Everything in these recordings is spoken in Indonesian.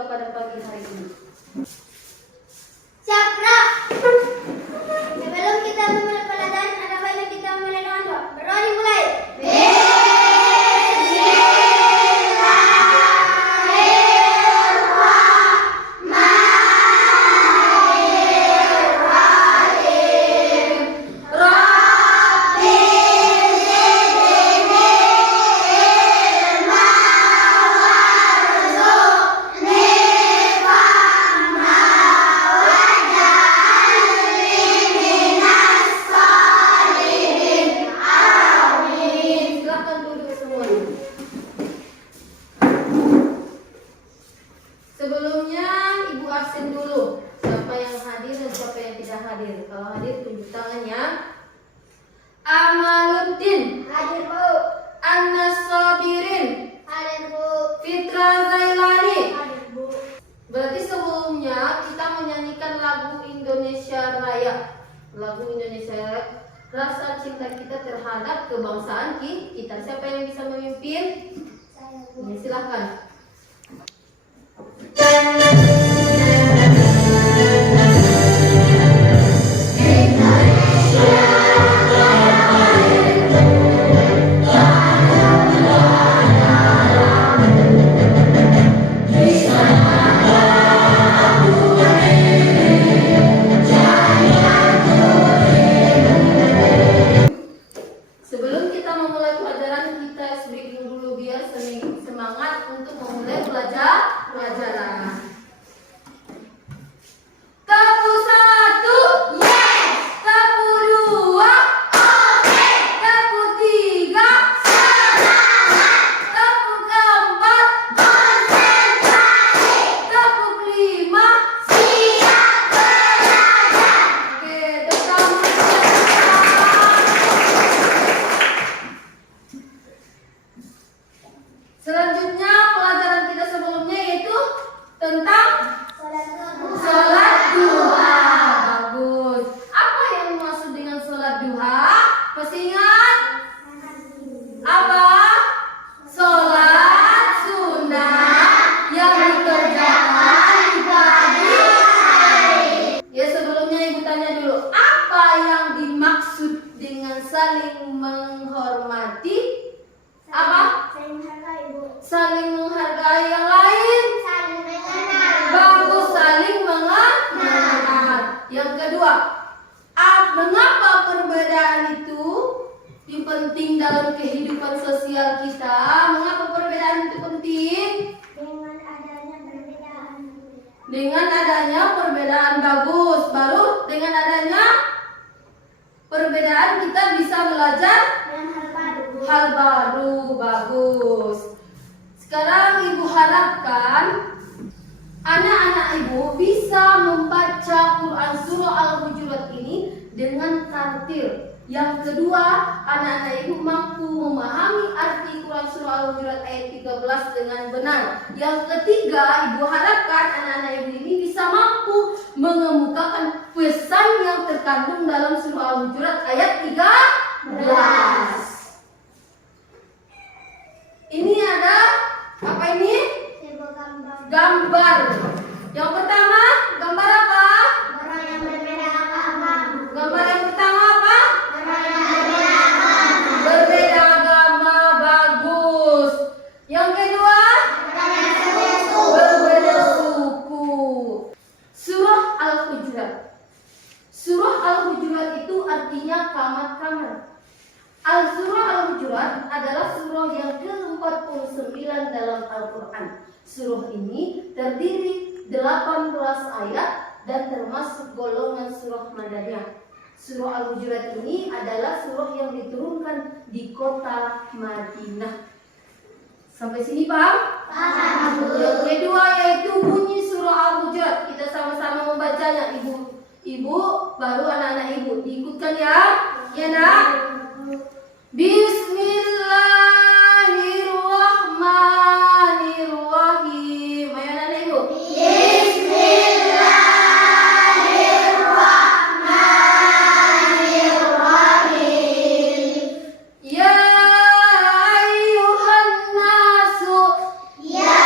kita pada pagi hari ini. Siap, Kak. Sebelum kita memulai pelajaran, ada baiknya kita memulai dengan doa. Berdoa dimulai. Sebelumnya Ibu absen dulu. Siapa yang hadir dan siapa yang tidak hadir. Kalau hadir tunjuk tangannya. Amaluddin Hadir, Bu. Anas Sabirin Hadir, Bu. Fitra Zailani. Hadir, Bu. Berarti sebelumnya kita menyanyikan lagu Indonesia Raya. Lagu Indonesia Raya, rasa cinta kita terhadap kebangsaan kita. Siapa yang bisa memimpin? Saya, Bu. Ini silahkan. Sebelum kita memulai pelajaran, kita speaking dulu biar semangat untuk memulai pelajaran. Tepu 1, Yes. tepu 2, Oke. tepu 3, Semangat. tepu 4, Konsentrasi. tepu 5. Siap belajar. Oke, tepuk tangan. Selanjutnya pelajaran kita sebelumnya yaitu tentang sholat duha. Bagus. Apa yang dimaksud dengan sholat duha? Masih ingat? Apa? Sholat sunnah yang dikerjakan di pagi hari. Ya, sebelumnya Ibu tanya dulu, apa yang dimaksud dengan saling menghormati? Apa? Saya menghargai, Bu. Saling menghargai yang lain. Saling mengenal. Bagus, saling mengenal. Yang kedua, mengapa perbedaan itu penting dalam kehidupan sosial kita? Mengapa perbedaan itu penting? Dengan adanya perbedaan. Dengan adanya perbedaan, bagus. Baru dengan adanya perbedaan kita bisa belajar Dan hal baru, Bu. hal baru, bagus. Sekarang Ibu harapkan anak-anak Ibu bisa membaca Quran Surah Al-Hujurat ini dengan tartil. Yang kedua, anak-anak Ibu mampu memahami arti Quran Surah Al-Hujurat ayat 13 dengan benar. Yang ketiga, Ibu harapkan anak-anak Ibu ini bisa mampu mengemukakan pesan yang terkandung dalam Surah Al-Hujurat ayat 13. Ini ada apa ini? Sebuah gambar. Gambar. Yang pertama, gambar apa? Orang yang berbeda agama. Gambar yang pertama apa? Orang yang berbeda agama. Berbeda agama, bagus. Yang kedua, Orang yang suku. berbeda suku. Surah Al-Hujurat. Surah Al-Hujurat itu artinya kamar-kamar. Al-Surah Al-Hujurat adalah surah yang ke-49 dalam Al-Quran. Surah ini terdiri 18 ayat dan termasuk golongan surah Madaniyah. Surah Al-Hujurat ini adalah surah yang diturunkan di kota Madinah. Sampai sini paham? Paham, Bu. Yang kedua yaitu bunyi surah Al-Hujurat. Kita sama-sama membacanya. Ibu baru anak-anak Ibu diikutkan ya. Ya nak? Bismillahirrahmanirrahim. Ayo anak-anak Ibu. Bismillahirrahmanirrahim. Ya ayyuhan nasu. Ya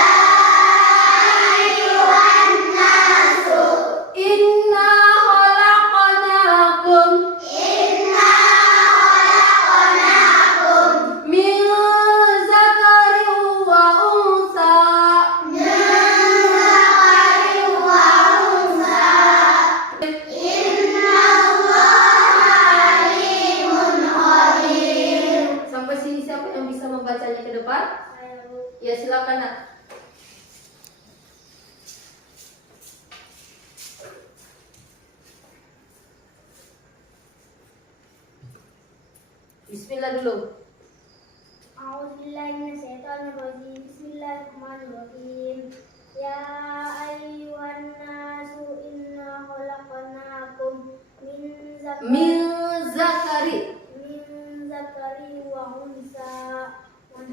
Bismillah dulu. A'udzubillahiminasyaitonirrajim. Bismillahirrahmanirrahim. Ya ayyuhan nasu inna khalaqnakum Min zakari. wa unsa wa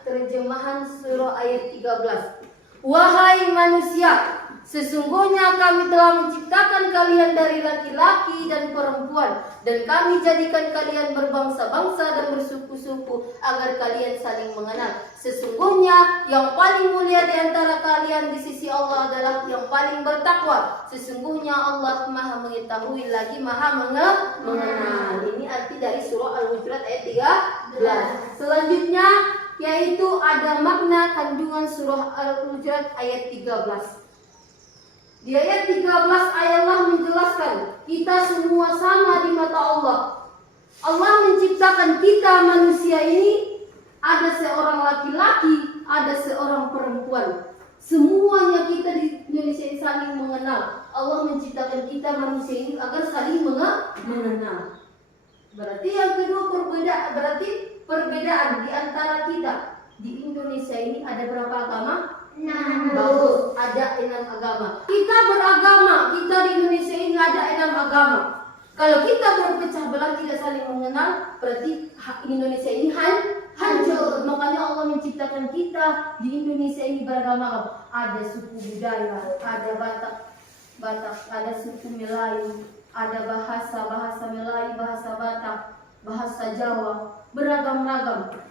Terjemahan surah ayat 13. Wahai manusia, sesungguhnya kami telah menciptakan kalian dari laki-laki dan perempuan, dan kami jadikan kalian berbangsa-bangsa dan bersuku-suku agar kalian saling mengenal. Sesungguhnya yang paling mulia di antara kalian di sisi Allah adalah yang paling bertakwa. Sesungguhnya Allah Maha mengetahui lagi Maha mengenal. Ini arti dari surah Al-Hujurat ayat 13. Selanjutnya yaitu ada makna kandungan surah Al-Hujurat ayat 13. Di ayat 13 Allah menjelaskan kita semua sama di mata Allah. Allah menciptakan kita manusia ini, ada seorang laki-laki, ada seorang perempuan. Semuanya kita di Indonesia ini saling mengenal. Allah menciptakan kita manusia ini agar saling mengenal. Berarti yang kedua perbedaan di antara kita. Di Indonesia ini ada berapa agama? 6. Bagus, ada 6 agama. Kita beragama, kita di Indonesia ini ada 6 agama. Kalau kita berpecah belah tidak saling mengenal, berarti Indonesia ini hancur. Makanya Allah menciptakan kita di Indonesia ini beragama. Ada suku budaya, ada Batak, ada suku Melayu, ada bahasa Melayu, bahasa Batak, bahasa Jawa, beragam-ragam.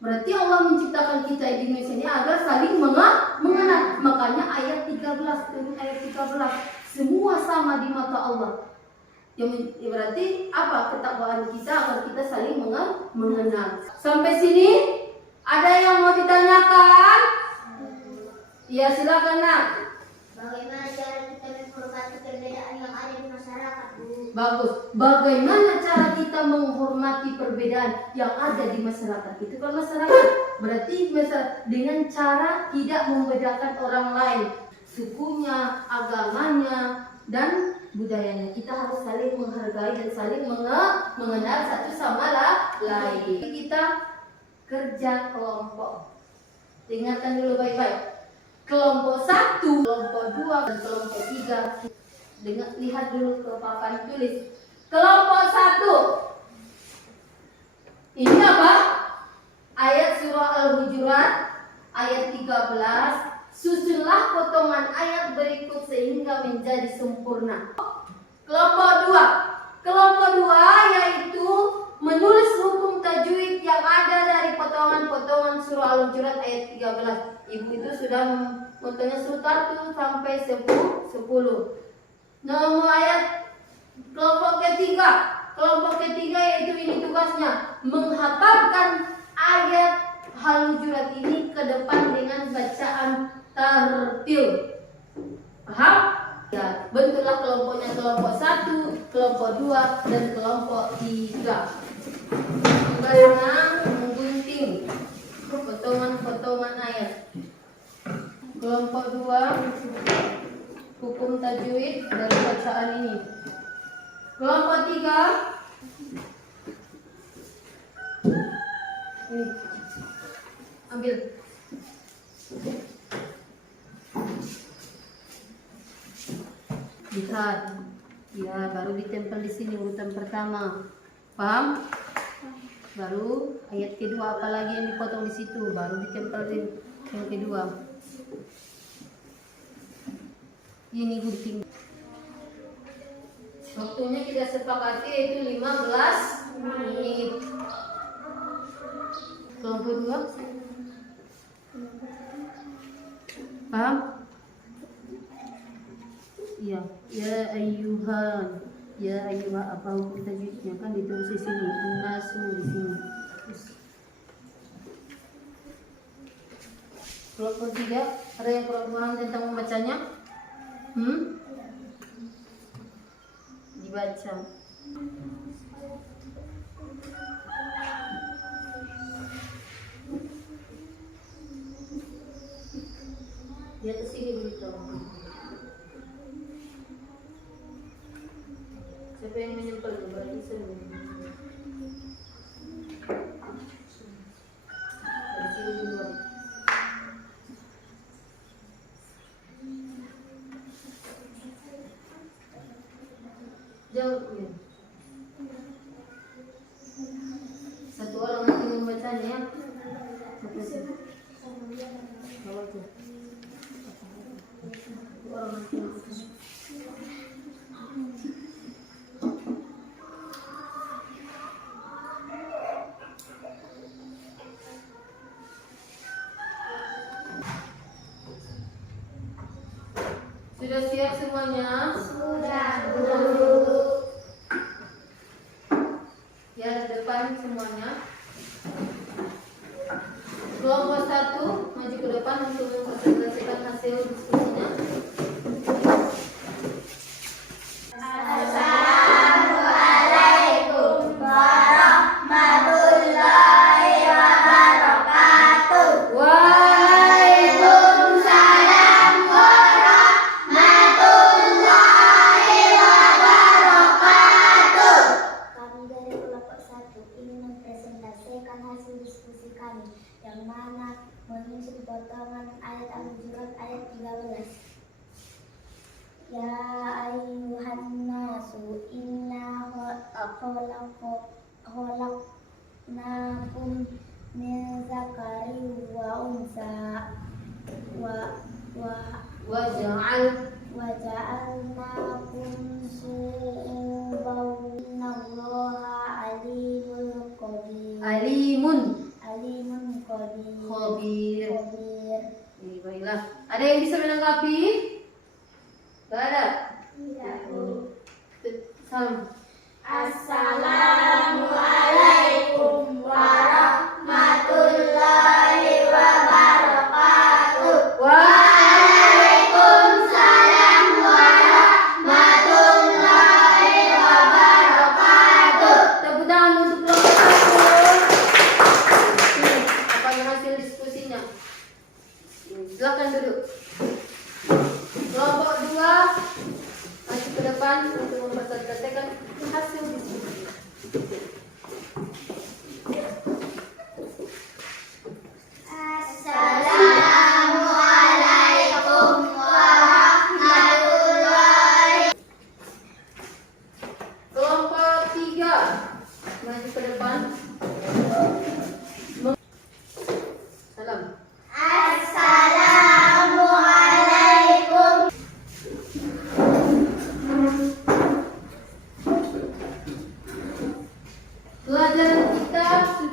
Berarti Allah menciptakan kita di Indonesia ini agar saling mengenal. Makanya ayat 13, turun ayat 13, semua sama di mata Allah. Yang berarti apa ketakwaan kita agar kita saling mengenal. Sampai sini ada yang mau ditanyakan? Ya silakan nak. Bagaimana cara kita menghormati perbedaan yang ada di masyarakat, Bu? Bagus. Bagaimana cara kita menghormati perbedaan yang ada di masyarakat? Itu kan masyarakat. Berarti dengan cara tidak membedakan orang lain, sukunya, agamanya, dan budayanya. Kita harus saling menghargai dan saling mengenal satu sama lain. Kita kerja kelompok. Ingatkan dulu baik-baik. Kelompok 1, kelompok 2, dan kelompok 3. Lihat dulu ke papan tulis. Kelompok 1. Ini apa? Ayat surah Al-Hujurat ayat 13. Susunlah potongan ayat berikut sehingga menjadi sempurna. Kelompok 2. Kelompok 2 yaitu menulis hukum tajwid yang ada dari potongan-potongan surah Al-Hujurat ayat 13. Ibu itu sudah memotongnya surah 1 sampai 10. Nomor ayat kelompok ketiga yaitu ini tugasnya menghafalkan ayat Al-Hujurat ini ke depan dengan bacaan tartil. Paham? Ya, bentuklah kelompoknya kelompok 1, kelompok 2, dan kelompok 3. Sekarang menggunting potongan-potongan ayat. Kelompok 2 hukum tajwid dari bacaan ini. Kelompok 3 ini ambil. Lihat. Ya, baru ditempel di sini urutan pertama. Paham? Baru ayat kedua apalagi yang dipotong di situ, baru ditempel di yang kedua. Ini gunting. Waktunya kita sepakati yaitu 15 menit. Kelompok 2. Paham? Iya. Ya ayyuha apa hukum tajwidnya kan ditulis di sini. Nasu di sini. Terus. Kelompok 3 ada yang kurang paham tentang membacanya? Dibaca. Di atas sini begitu. Siapa yang menyempel berarti semua. Jauh ya. Satu orang nanti membacanya ya. Satu orang nanti membacanya. Sudah siap semuanya? Sudah. Ya, di depan semuanya. Kelompok 1 maju ke depan untuk mempresentasikan hasil diskusinya. Assalamualaikum warahmatullahi wabarakatuh. Waalaikumsalam warahmatullahi wabarakatuh. Kami dari kelompok 1 ingin mempresentasikan hasil diskusi kami yang mana menyusun potongan ayat Al-Hujurat ayat 13. Ya ayyuhan nasu inna khalaqnakum min zakarin wa unsa wa ja'alnakum syu'uban innallaha alimul qadir. Alimun Qadir. khabir. Baiklah. Ada yang bisa menanggapi? Tidak ada. Salam. Assalamualaikum warahmatullahi wabarakatuh. Waalaikumsalam warahmatullahi wabarakatuh. Tepuk tangan untuk kelompok 1. Ini apa yang hasil diskusinya? Silakan duduk. Kelompok 2 maju ke depan untuk mempresentasikan hasil diskusi. Assalamualaikum warahmatullahi. Kelompok 3 maju ke depan. Salam. Assalamualaikum. Pelajaran kita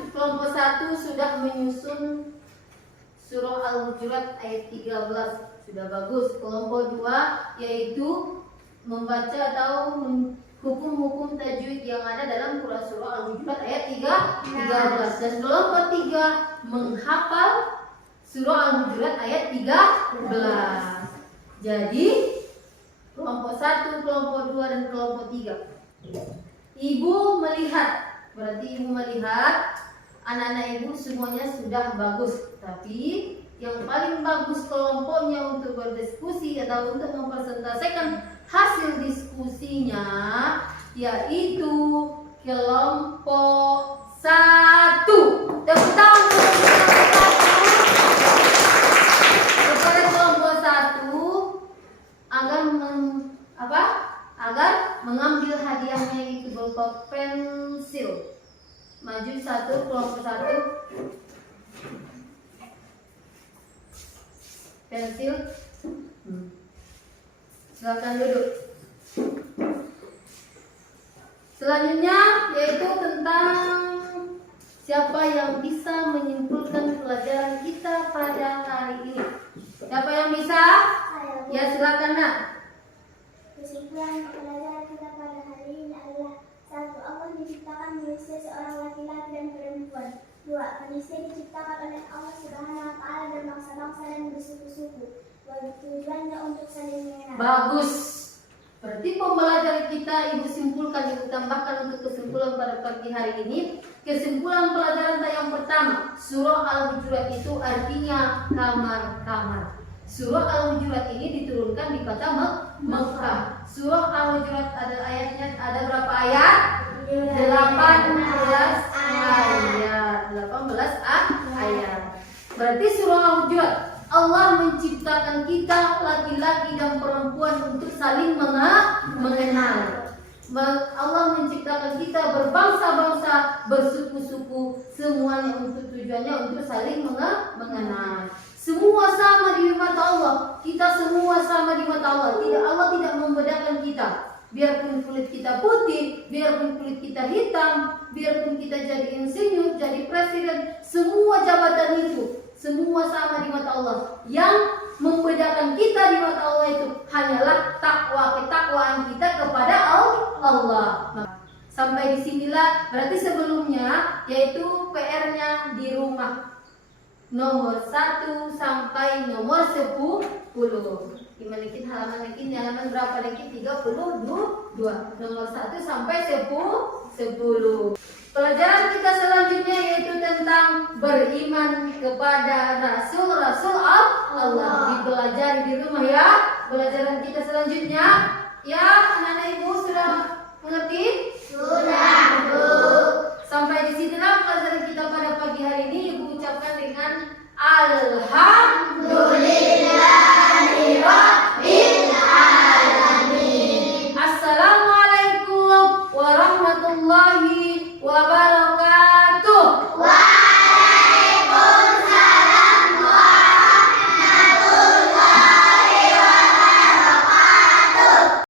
kelompok 1 sudah menyusun surah Al-Hujurat ayat 13. Sudah bagus. Kelompok 2 yaitu membaca atau hukum-hukum tajwid yang ada dalam surah Al-Hujurat ayat 13. Dan kelompok 3 menghafal surah Al-Hujurat ayat 13. Jadi kelompok 1, kelompok 2 dan kelompok 3. Ibu melihat, berarti ibu melihat anak-anak ibu semuanya sudah bagus. Tapi yang paling bagus kelompoknya untuk berdiskusi atau untuk mempresentasikan hasil diskusinya yaitu kelompok 1. Tepuk tangan untuk kelompok 1. Kepada kelompok 1 agar mengambil hadiahnya itu berupa pensil. Maju 1, kelompok 1. Pensil. Silakan duduk. Selanjutnya yaitu tentang siapa yang bisa menyimpulkan pelajaran kita pada hari ini. Siapa yang bisa? Ya, silakan nak. Kesimpulan pelajaran kita pada hari ini adalah 1. Allah menciptakan manusia seorang laki-laki dan perempuan. 2. Manusia diciptakan oleh Allah Subhanahu wa Ta'ala berbangsa-bangsa dan bersuku-suku. Tujuannya untuk saling mengenal. Bagus. Berarti pembelajaran kita ibu simpulkan, ibu tambahkan untuk kesimpulan pada pagi hari ini. Kesimpulan pelajaran kita yang pertama, surah Al-Hujurat itu artinya kamar-kamar. Surah Al-Hujurat ini diturunkan di kota Mekah. Surah Al-Hujurat ada ayatnya, ada berapa ayat? 18 ayat. 18 ayat. Berarti surah Al-Hujurat, Allah menciptakan kita laki-laki dan perempuan untuk saling mengenal. Allah menciptakan kita berbangsa-bangsa, bersuku-suku, semuanya untuk tujuannya untuk saling mengenal. Semua sama di mata Allah. Kita semua sama di mata Allah. Allah tidak membedakan kita. Biarpun kulit kita putih, biarpun kulit kita hitam, biarpun kita jadi insinyur, jadi presiden, semua jabatan itu semua sama di mata Allah. Yang membedakan kita di mata Allah itu hanyalah ketakwaan kita kepada Allah. Sampai disinilah berarti sebelumnya yaitu PR-nya di rumah nomor 1 sampai nomor 10. Dimana halaman berapa lagi? 32. Nomor 1 sampai 10. Pelajaran kita selanjutnya yaitu tentang beriman kepada Rasul-Rasul Allah. Dipelajari di rumah ya. Pelajaran kita selanjutnya ya, anak-anak ibu sudah mengerti? Sudah, Bu. Sampai di sinilah pelajaran kita pada pagi hari ini. Ibu ucapkan dengan Alhamdulillah.